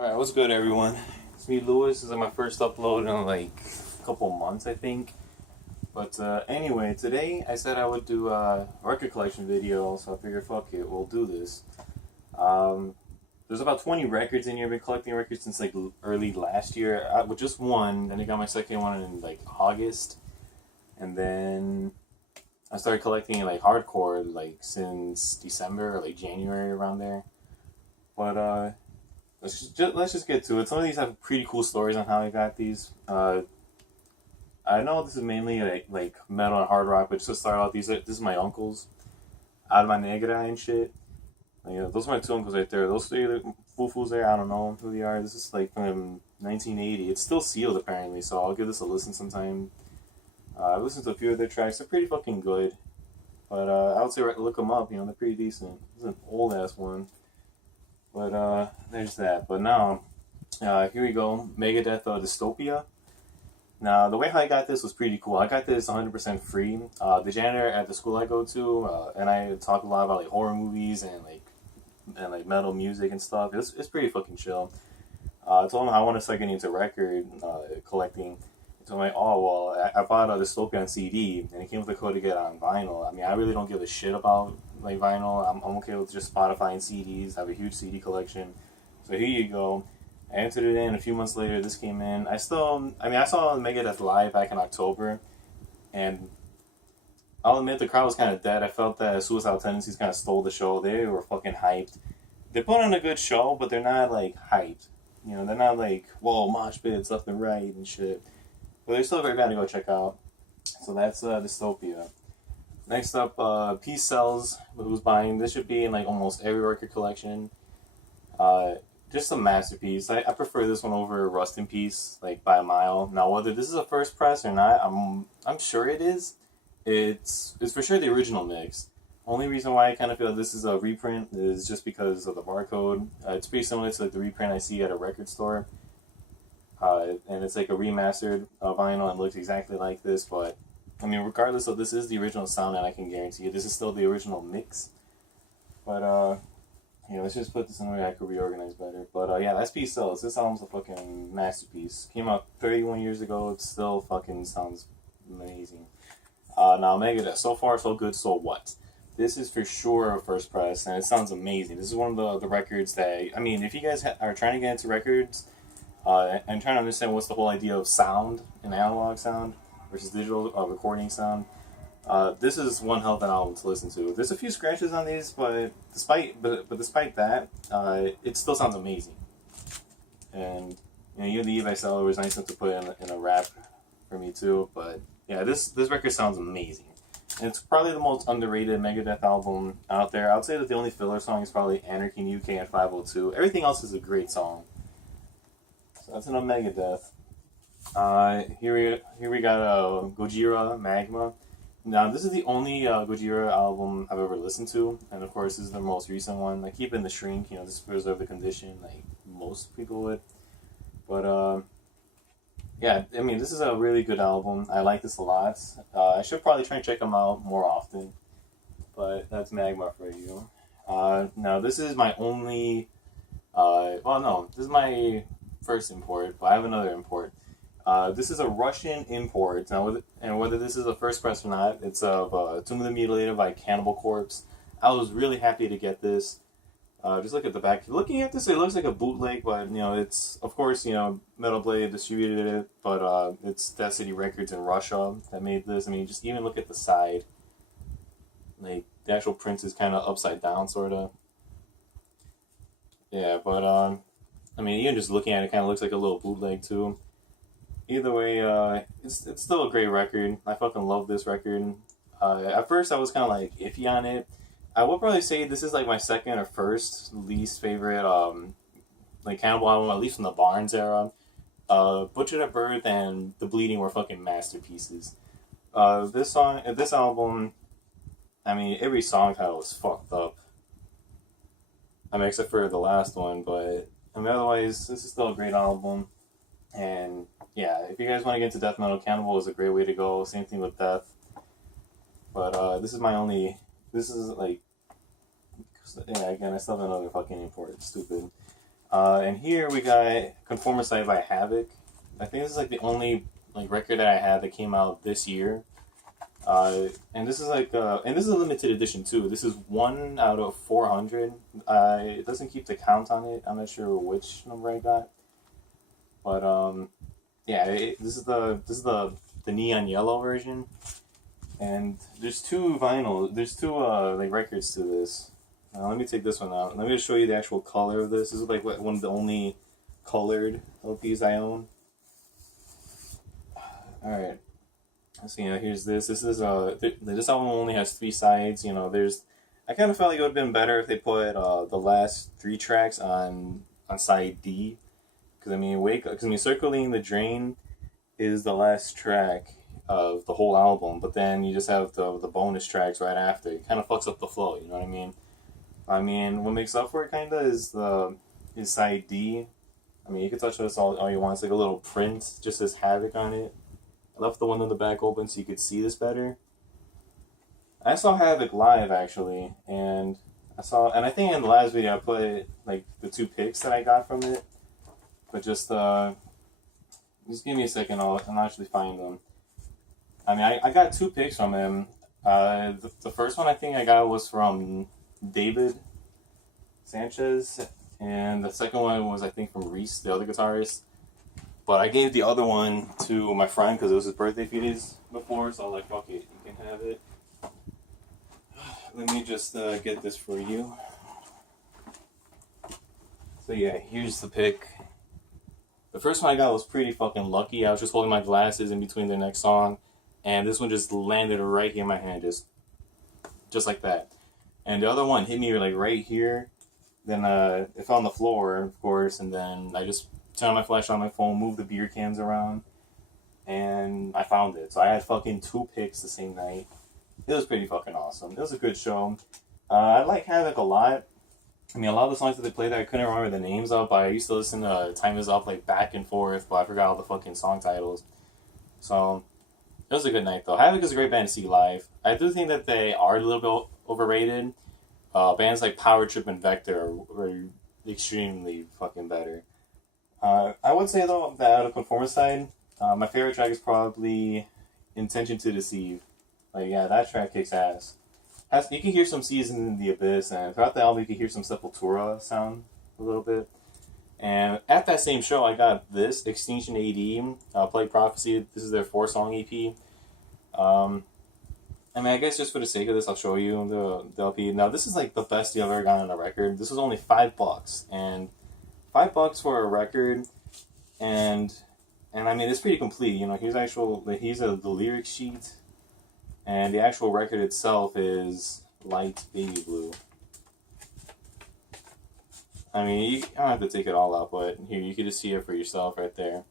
Alright, what's good, everyone? It's me, Lewis. This is my first upload in like a couple months, I think. But anyway, today I said I would do a record collection video, so I figured, fuck it, we'll do this. There's about 20 records in here. I've been collecting records since like early last year, with just one. Then I got my second one in like August, and then I started collecting like hardcore like since December or like January around there. But let's just get to it. Some of these have pretty cool stories on how I got these. I know this is mainly like metal and hard rock, but just to start out, this is my uncles out of my Megadeth and shit. Yeah, those are my two uncles right there. Those three foo-foos there, I don't know who they are. This is like from 1980. It's still sealed apparently, so I'll give this a listen sometime. I've listened to a few of their tracks. They're pretty fucking good. But I would say look them up. They're pretty decent. This is an old ass one. But there's that. But now, here we go. Megadeth Dystopia. Now, the way how I got this was pretty cool. I got this 100% free. The janitor at the school I go to, and I talk a lot about like horror movies and like metal music and stuff. It's pretty fucking chill. I told him I want to start getting into record collecting. He told me, oh well, I bought Dystopia on CD, and it came with a code to get it on vinyl. I mean, I really don't give a shit about like vinyl. I'm okay with just Spotify and CDs. I have a huge CD collection. So here you go. I entered it in. A few months later, this came in. I saw Megadeth live back in October, and I'll admit the crowd was kind of dead. I felt that Suicidal Tendencies kind of stole the show. They were fucking hyped. They put on a good show, but they're not like hyped. They're not like, whoa, mosh pits left and right and shit. But they're still very bad to go check out. So that's Dystopia. Next up, Peace Sells, who's buying. This should be in like almost every record collection. Just a masterpiece. I prefer this one over Rust in Peace, like by a mile. Now, whether this is a first press or not, I'm sure it is. It's for sure the original mix. Only reason why I kind of feel this is a reprint is just because of the barcode. It's pretty similar to like the reprint I see at a record store. And it's like a remastered vinyl and looks exactly like this. But I mean, regardless of this is the original sound, and I can guarantee you this is still the original mix. But let's just put this in a way I could reorganize better. But yeah, that's Peace Sells. This album's a fucking masterpiece. Came out 31 years ago. It still fucking sounds amazing. Now Megadeth. So far, so good. So what? This is for sure a first press, and it sounds amazing. This is one of the records that, I mean, if you guys are trying to get into records, and trying to understand what's the whole idea of sound and analog sound versus digital recording sound, this is one hell of an album to listen to. There's a few scratches on these, but despite that, it still sounds amazing. And even the Eve seller was nice enough to put in a rap for me too. But yeah, this record sounds amazing. And it's probably the most underrated Megadeth album out there. I would say that the only filler song is probably Anarchy in UK and 502. Everything else is a great song. So that's enough Megadeth. Here we got Gojira Magma. Now, this is the only Gojira album I've ever listened to, and of course, this is the most recent one. I keep it in the shrink, just to preserve the condition, like most people would. But, yeah, I mean, this is a really good album. I like this a lot. I should probably try and check them out more often, but that's Magma for you. Now, this is my only, this is my first import, but I have another import. This is a Russian import. Now, whether this is a first press or not, it's of Tomb of the Mutilated by Cannibal Corpse. I was really happy to get this. Just look at the back. Looking at this, it looks like a bootleg, but it's of course Metal Blade distributed it, but it's Death City Records in Russia that made this. I mean, just even look at the side. Like the actual print is kind of upside down, sort of. Yeah, but I mean, even just looking at it, kind of looks like a little bootleg too. Either way, it's still a great record. I fucking love this record. At first, I was kind of like iffy on it. I would probably say this is like my second or first least favorite like Cannibal album, at least from the Barnes era. Butchered at Birth and The Bleeding were fucking masterpieces. This album, I mean, every song title was fucked up. I mean, except for the last one, but I mean, otherwise, this is still a great album. And yeah, if you guys want to get into death metal, Cannibal is a great way to go. Same thing with Death. But this is like, yeah, again, I still have another fucking import. Stupid. And here we got Conformicide by Havoc. I think this is like the only like record that I had that came out this year. And this is like, and this is a limited edition too. This is 1 out of 400. It doesn't keep the count on it. I'm not sure which number I got, but yeah, this is the neon yellow version. And there's two like records to this. Let me take this one out. Let me just show you the actual color of this. This is like one of the only colored LPs I own. All right. So, here's this. This is this album only has 3 sides. I kind of felt like it would have been better if they put the last 3 tracks on side D, because Circling the Drain is the last track of the whole album, but then you just have the bonus tracks right after. It kind of fucks up the flow. You know what I mean? What makes up for it kind of is side D. You can touch this all you want. It's like a little print, just says Havoc on it. I left the one in the back open so you could see this better. I saw Havoc live actually, and I think in the last video I put like the 2 picks that I got from it, but just give me a second, I'll actually find them. I got 2 picks from him. The first one I think I got was from David Sanchez, and the second one was I think from Reese, the other guitarist. But I gave the other one to my friend because it was his birthday a few days before, so I was like, fuck it, you can have it. Let me just get this for you. So yeah, here's the pick. The first one I got was pretty fucking lucky. I was just holding my glasses in between the next song, and this one just landed right here in my hand, just like that. And the other one hit me like right here. Then it fell on the floor, of course, and then I just turned on my flashlight on my phone, moved the beer cans around, and I found it. So I had fucking 2 picks the same night. It was pretty fucking awesome. It was a good show. I like Havoc a lot. A lot of the songs that they played that I couldn't remember the names of, but I used to listen to Time Is Up like back and forth, but I forgot all the fucking song titles. So it was a good night though. Havoc is a great band to see live. I do think that they are a little bit overrated. Bands like Power Trip and Vector are extremely fucking better. I would say though that out of Conformicide, my favorite track is probably Intention to Deceive. That track kicks ass. You can hear some Season in the Abyss, and throughout the album you can hear some Sepultura sound a little bit. And at that same show I got this, Extinction AD, Plague Prophecy. This is their 4-song EP. I guess just for the sake of this I'll show you the LP. Now this is like the best deal I've ever gotten on a record. This was only $5, and $5 for a record, and it's pretty complete. Here's the lyric sheet, and the actual record itself is light baby blue. You don't have to take it all out, but here you can just see it for yourself right there.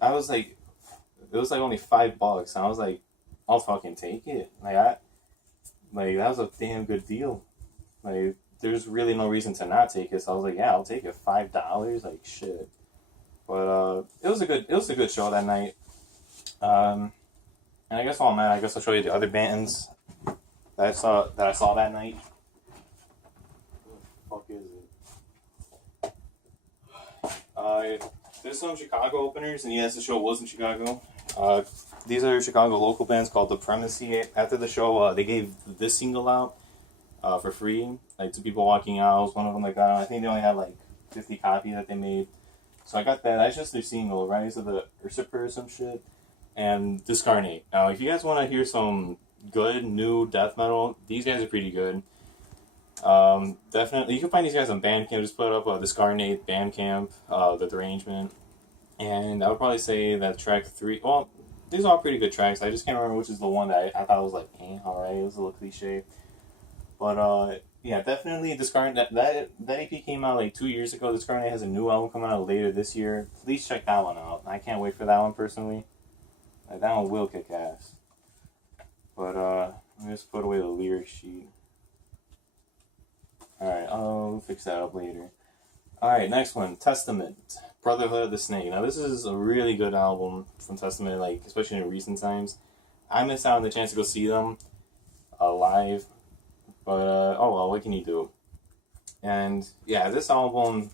It was like only $5, and I was like, I'll fucking take it. That was a damn good deal. There's really no reason to not take it, so I was like, yeah, I'll take it. $5, like shit. But it was a good show that night. And I guess while I'm at, I guess I'll show you the other bands that I saw that night. What the fuck is it? There's some Chicago openers, and yes, the show was in Chicago. These are Chicago local bands called The Primacy. After the show, they gave this single out for free, to people walking out. I was one of them that got it. I think they only had 50 copies that they made. So I got that. That's just their single, Rise of the Usurper or some shit, and Discarnate. Now, if you guys want to hear some good new death metal, these guys are pretty good. Definitely, you can find these guys on Bandcamp. Just put up Discarnate Bandcamp, the Derangement, and I would probably say that track 3. Well, these are all pretty good tracks. I just can't remember which is the one that I thought was alright. It was a little cliche, but yeah, definitely Discarnate. That EP came out 2 years ago. Discarnate has a new album coming out later this year. Please check that one out. I can't wait for that one personally. That one will kick ass. But let me just put away the lyric sheet. Alright, I'll fix that up later. Alright, next one, Testament, Brotherhood of the Snake. Now this is a really good album from Testament, especially in recent times. I missed out on the chance to go see them live, but oh well, what can you do? And yeah, this album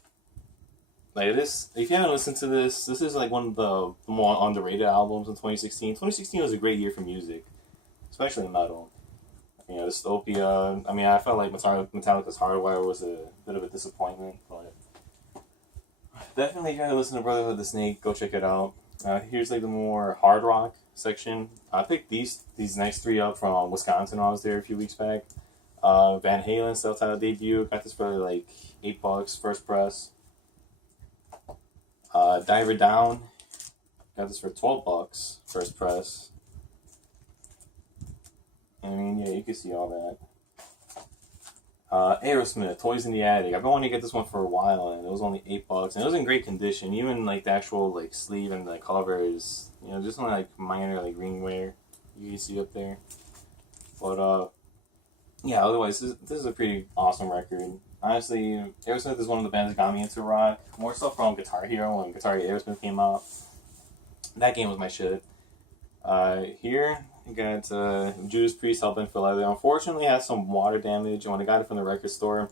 Like this, if you haven't listened to this, this is like one of the more underrated albums in 2016. 2016 was a great year for music, especially metal. You know, Dystopia. I mean, I felt like Metallica's Hardwire was a bit of a disappointment, but definitely if you haven't listened to Brotherhood of the Snake, go check it out. Here's like the more hard rock section. I picked these next three up from Wisconsin when I was there a few weeks back. Van Halen self-titled debut. Got this for like $8 first press. Diver Down. Got this for $12 first press. I mean, yeah, you can see all that. Aerosmith, Toys in the Attic. I've been wanting to get this one for a while, and it was only $8, and it was in great condition. Even like the actual like sleeve and the cover is, you know, just only like minor like ring wear you can see up there. But yeah, otherwise this is a pretty awesome record. Honestly, Aerosmith is one of the bands that got me into rock. More so from Guitar Hero when Guitar Hero Aerosmith came out. That game was my shit. Here you got Judas Priest helping for leather. Unfortunately, it had some water damage, and when I got it from the record store,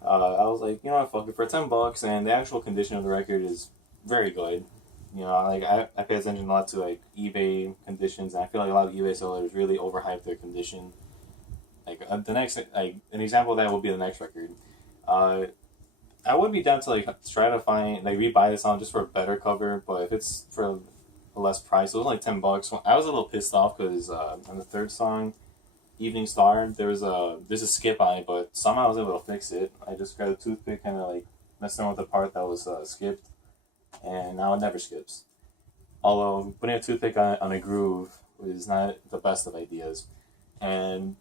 I was like, you know what, fuck it, for $10, and the actual condition of the record is very good. You know, like I pay attention a lot to like eBay conditions, and I feel like a lot of eBay sellers really overhype their condition. Like the next, like an example of that would be the next record. I would be down to like try to find like rebuy this song just for a better cover, but if it's for a less price, it was like $10. I was a little pissed off because on the third song, Evening Star, there's a skip on it, but somehow I was able to fix it. I just grabbed a toothpick and like messed around with the part that was skipped, and now it never skips. Although putting a toothpick on a groove is not the best of ideas, and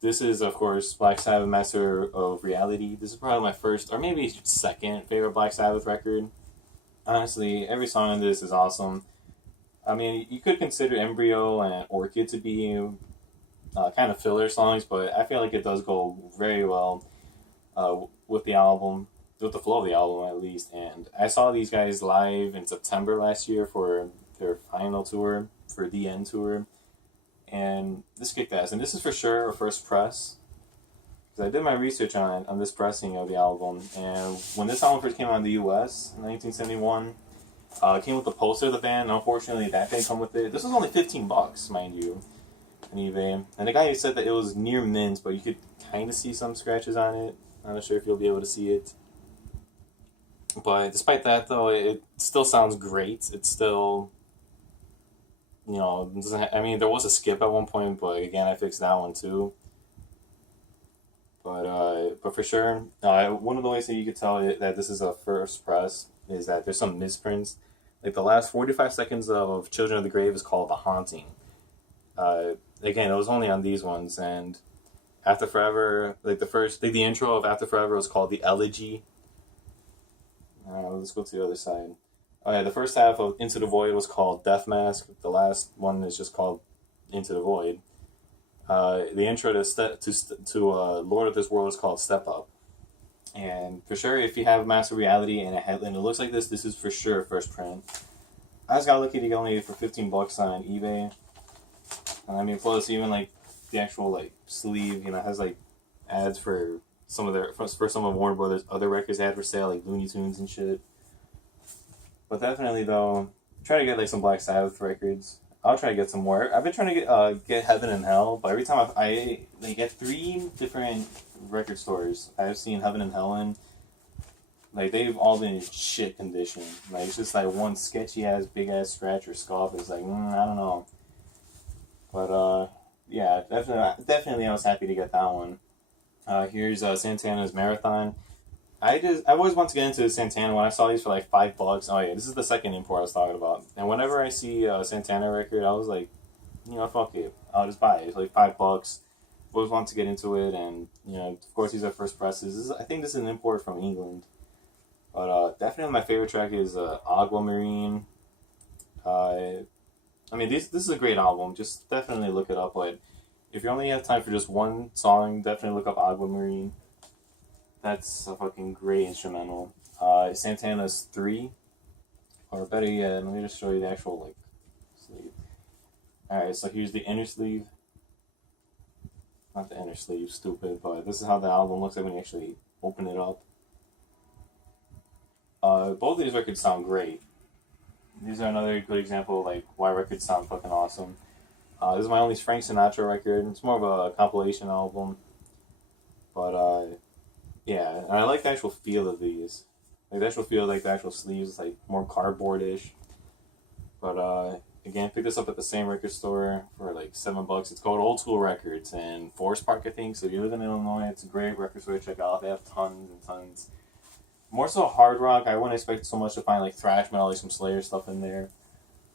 this is, of course, Black Sabbath Master of Reality. This is probably my first, or maybe second, favorite Black Sabbath record. Honestly, every song in this is awesome. I mean, you could consider Embryo and Orchid to be kind of filler songs, but I feel like it does go very well with the album, with the flow of the album at least. And I saw these guys live in September last year for their final tour, for the end tour. And this kicked ass. And this is for sure a first press. Because I did my research on this pressing of the album. And when this album first came out in the US in 1971, it came with the poster of the band. Unfortunately, that didn't come with it. This was only $15, mind you, on eBay. And the guy said that it was near mint, but you could kind of see some scratches on it. I'm not sure if you'll be able to see it. But despite that, though, it still sounds great. It's still... You know, I mean, there was a skip at one point, but again, I fixed that one too. But for sure, one of the ways that you could tell that this is a first press is that there's some misprints. Like the last 45 seconds of Children of the Grave is called The Haunting. Again, it was only on these ones, and After Forever, like the intro of After Forever was called The Elegy. Let's go to the other side. Oh yeah, the first half of Into the Void was called Death Mask. The last one is just called Into the Void. The intro to Lord of this World is called Step Up. And for sure, if you have Master Reality and it looks like this is for sure first print. I just got lucky to get only for $15 on eBay. I mean, plus even like the actual like sleeve, you know, has like ads for some of Warner Brothers other records they had for sale, like Looney Tunes and shit. But definitely, though, try to get like some Black Sabbath records. I'll try to get some more. I've been trying to get Heaven and Hell, but every time I get 3 different record stores I've seen Heaven and Hell in, like they've all been in shit condition. Like it's just like one sketchy ass big ass scratch or scuff. It's like I don't know. But yeah, definitely I was happy to get that one. Here's Santana's Marathon. I always want to get into Santana when I saw these for like $5. Oh yeah, this is the second import I was talking about. And whenever I see a Santana record, I was like, you know, fuck it, I'll just buy it. It's like $5. Always want to get into it, and you know, of course, these are first presses. I think this is an import from England. But definitely my favorite track is Aquamarine. I mean, this is a great album. Just definitely look it up. But if you only have time for just one song, definitely look up Aquamarine. That's a fucking great instrumental. Santana's 3. Or better yet, let me just show you the actual, like, sleeve. Alright, so here's the inner sleeve. Not the inner sleeve, stupid, but this is how the album looks like when you actually open it up. both of these records sound great. These are another good example of like why records sound fucking awesome. This is my only Frank Sinatra record. It's more of a compilation album. But yeah, and I like the actual feel of these. Like the actual feel of like the actual sleeves, like more cardboard-ish. But again, pick this up at the same record store for like $7. It's called Old School Records in Forest Park, I think. So if you live in Illinois, it's a great record store to check out. They have tons and tons. More so hard rock. I wouldn't expect so much to find like thrash metal, like some Slayer stuff in there.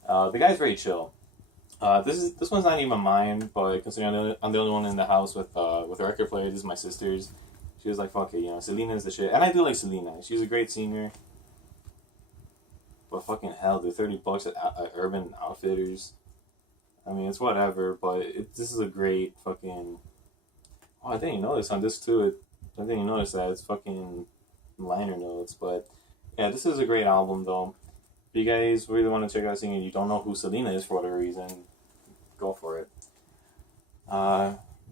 The guy's very chill. This one's not even mine, but considering I'm the only one in the house with a record player, this is my sister's. She was like, "Fuck it, you know, Selena is the shit," and I do like Selena. She's a great singer. But fucking hell, dude, $30 at Urban Outfitters. I mean, it's whatever, but this is a great fucking. Oh, I didn't even notice on this too. I didn't even notice that it's fucking liner notes, but yeah, this is a great album though. If you guys really want to check out singing, you don't know who Selena is for whatever reason, go for it.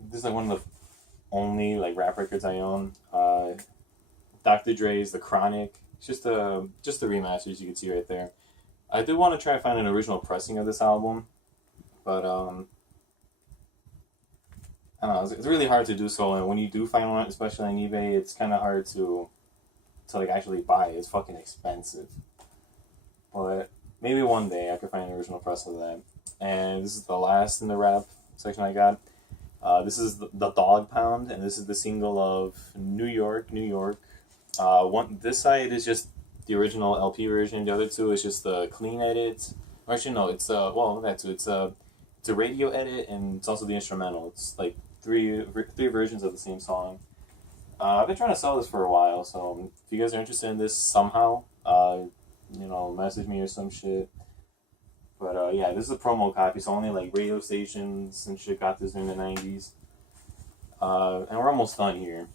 This is like one of the only like rap records I own. Dr. Dre's The Chronic. It's just the remasters you can see right there. I do want to try to find an original pressing of this album, but I don't know. It's really hard to do so, and when you do find one, especially on eBay, it's kind of hard to like actually buy it. It's fucking expensive. But maybe one day I could find an original press of that. And this is the last in the rap section I got. This is the Dog Pound, and this is the single of New York, New York. This side is just the original LP version. The other two is just the clean edit. Or actually, no, it's that too. It's a radio edit, and it's also the instrumental. It's like three versions of the same song. I've been trying to sell this for a while, so if you guys are interested in this somehow, message me or some shit. But yeah, this is a promo copy, so only like radio stations and shit got this in the 90s. And we're almost done here.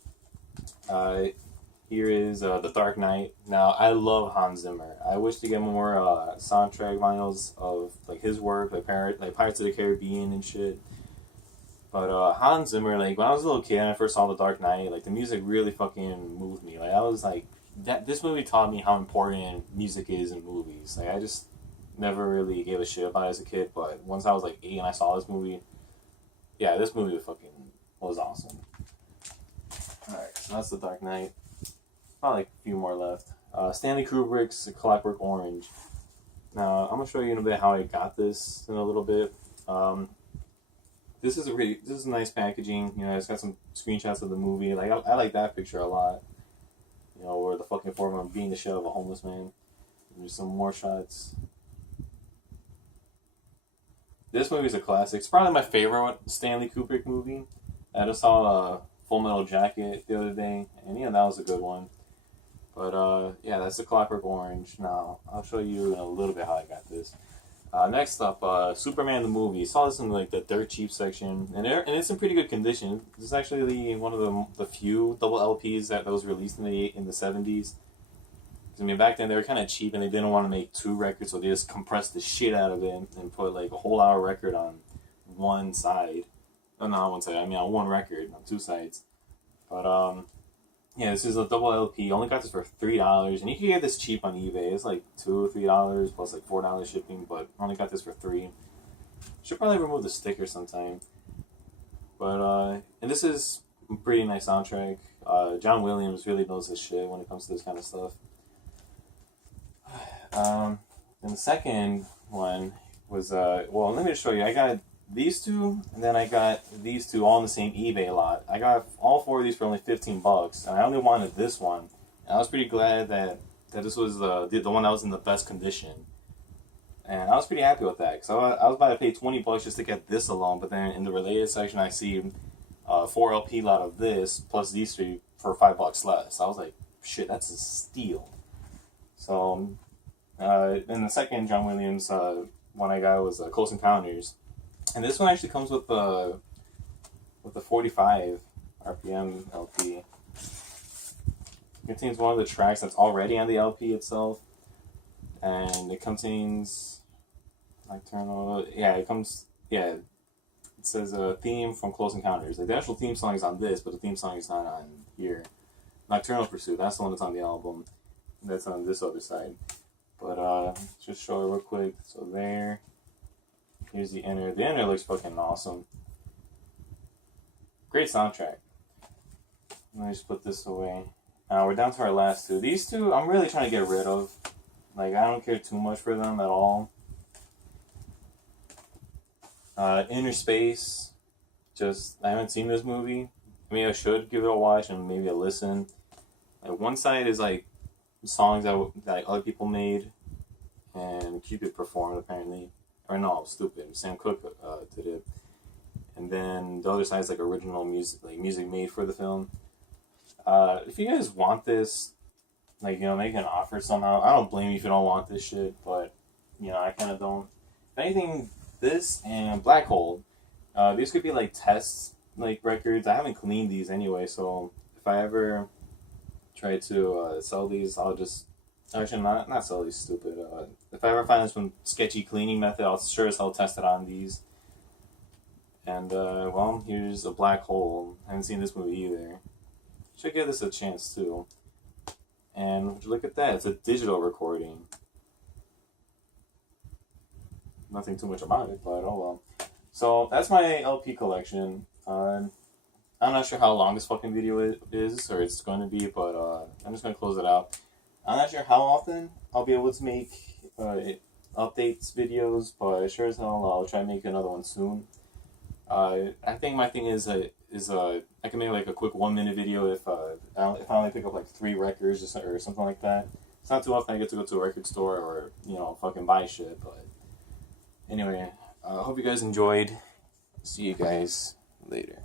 Here is The Dark Knight. Now, I love Hans Zimmer. I wish to get more soundtrack vinyls of like his work, like Pirates of the Caribbean and shit. But Hans Zimmer, like when I was a little kid and I first saw The Dark Knight, like the music really fucking moved me. Like I was like, this movie taught me how important music is in movies. Like I just never really gave a shit about it as a kid, but once I was like 8 and I saw this movie, yeah, this movie was awesome. Alright, so that's The Dark Knight. Probably like a few more left. Stanley Kubrick's Clockwork Orange. Now, I'm going to show you a bit how I got this in a little bit. This is nice packaging. You know, it's got some screenshots of the movie. Like I like that picture a lot. You know, where the fucking foreman being the shit of a homeless man. There's some more shots. This movie is a classic. It's probably my favorite Stanley Kubrick movie. I just saw Full Metal Jacket the other day, and yeah, that was a good one. But yeah, that's the Clockwork Orange. Now, I'll show you in a little bit how I got this. Next up, Superman the movie. I saw this in like the dirt cheap section, and it's in pretty good condition. This is actually one of the few double LPs that was released in the 70s. I mean, back then they were kind of cheap, and they didn't want to make 2 records, so they just compressed the shit out of it and put like a whole hour record on one side. Oh, not on one side. I mean, on one record on 2 sides. But yeah, this is a double LP. Only got this for $3, and you can get this cheap on eBay. It's like $2 or $3 plus like $4 shipping, but only got this for $3. Should probably remove the sticker sometime. But and this is a pretty nice soundtrack. John Williams really knows his shit when it comes to this kind of stuff. And the second one was well, let me just show you. I got these two, and then I got these two all in the same eBay lot. I got all 4 of these for only $15, and I only wanted this one. And I was pretty glad that this was the one that was in the best condition. And I was pretty happy with that, because I was about to pay $20 just to get this alone, but then in the related section I see 4 LP lot of this, plus these 3 for $5 less. I was like, shit, that's a steal. So, then the second John Williams one I got was Close Encounters. And this one actually comes with the 45 RPM LP. It contains one of the tracks that's already on the LP itself, and it contains Nocturnal. Yeah, it says a theme from Close Encounters. Like, the actual theme song is on this, but the theme song is not on here. Nocturnal Pursuit. That's the one that's on the album. That's on this other side. But just show it real quick. So there. Here's the inner. The inner looks fucking awesome. Great soundtrack. Let me just put this away. We're down to our last two. These two, I'm really trying to get rid of. Like, I don't care too much for them at all. Inner Space. Just, I haven't seen this movie. I mean, I should give it a watch and maybe a listen. Like, one side is like songs that other people made and Cupid performed apparently. Or no, I'm stupid. Sam Cooke did it. And then the other side is like original music, like music made for the film. If you guys want this, like, you know, make an offer somehow. I don't blame you if you don't want this shit, but, you know, I kind of don't. If anything, this and Black Hole, these could be like tests, like records. I haven't cleaned these anyway, so if I ever try to sell these, I'll just actually not sell these. Stupid. If I ever find some sketchy cleaning method, I'll sure as hell test it on these. And well, here's a Black Hole. I haven't seen this movie either. Should give this a chance too. And would you look at that? It's a digital recording. Nothing too much about it, but oh well. So that's my LP collection. I'm not sure how long this fucking video is, or it's going to be, but I'm just going to close it out. I'm not sure how often I'll be able to make updates videos, but sure as hell I'll try to make another one soon. I think my thing is I can make like a quick 1-minute video if I only pick up like 3 records or something like that. It's not too often I get to go to a record store or, you know, fucking buy shit, but anyway, I hope you guys enjoyed. See you guys later.